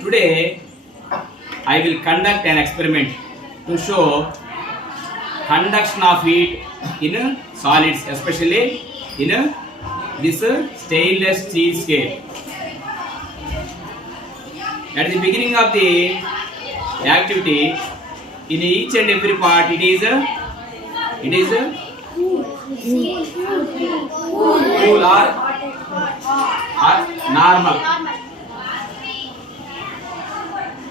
Today I will conduct an experiment to show conduction of heat in solids, especially in this stainless steel scale. At the beginning of the activity, in each and every part it is cool or normal.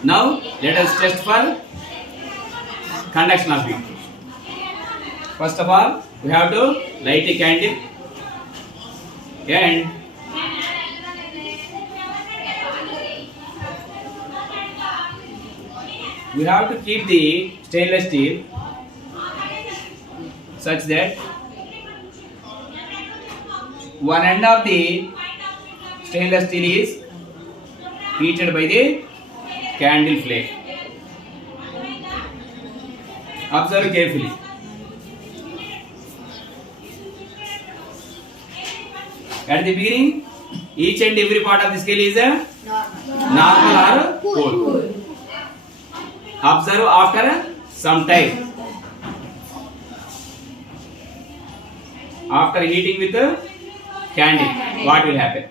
Now let us test for conduction of heat. First of all, we have to light a candle and we have to keep the stainless steel such that one end of the stainless steel is heated by the candle flame. Observe carefully. At the beginning, each and every part of the scale is a normal or cool. Observe after some time. After heating with a candle, what will happen?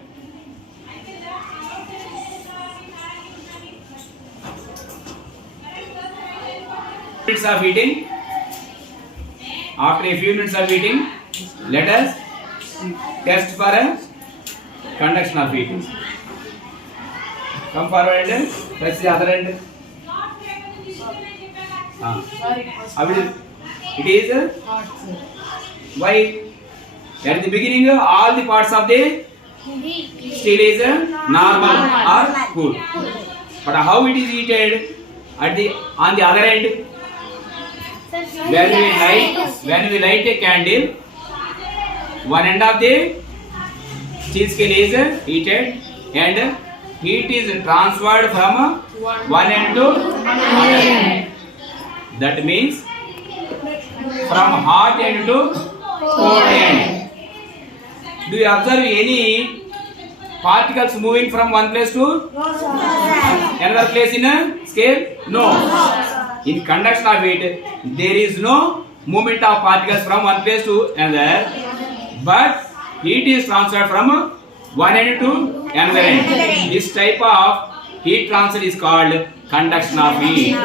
Minutes of heating. After a few minutes of heating, let us test for a conduction of heat. Come forward and touch the other end. It is why at the beginning all the parts of the steel is normal or cool. But how it is heated on the other end? When we light a candle, one end of the steel scale is heated and heat is transferred from one end to other end. That means from hot end to cold end. Do you observe any particles moving from one place to another place in a scale? No. In conduction of heat, there is no movement of particles from one place to another, but heat is transferred from one end to another end. This type of heat transfer is called conduction of heat.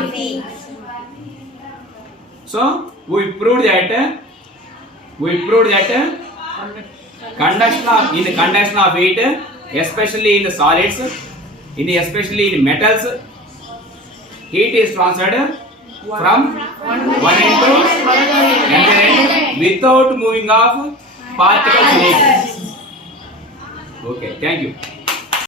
So we proved that conduction of heat, especially in the solids, especially in metals, heat is transferred from one end to another end without moving of particles. Okay, thank you.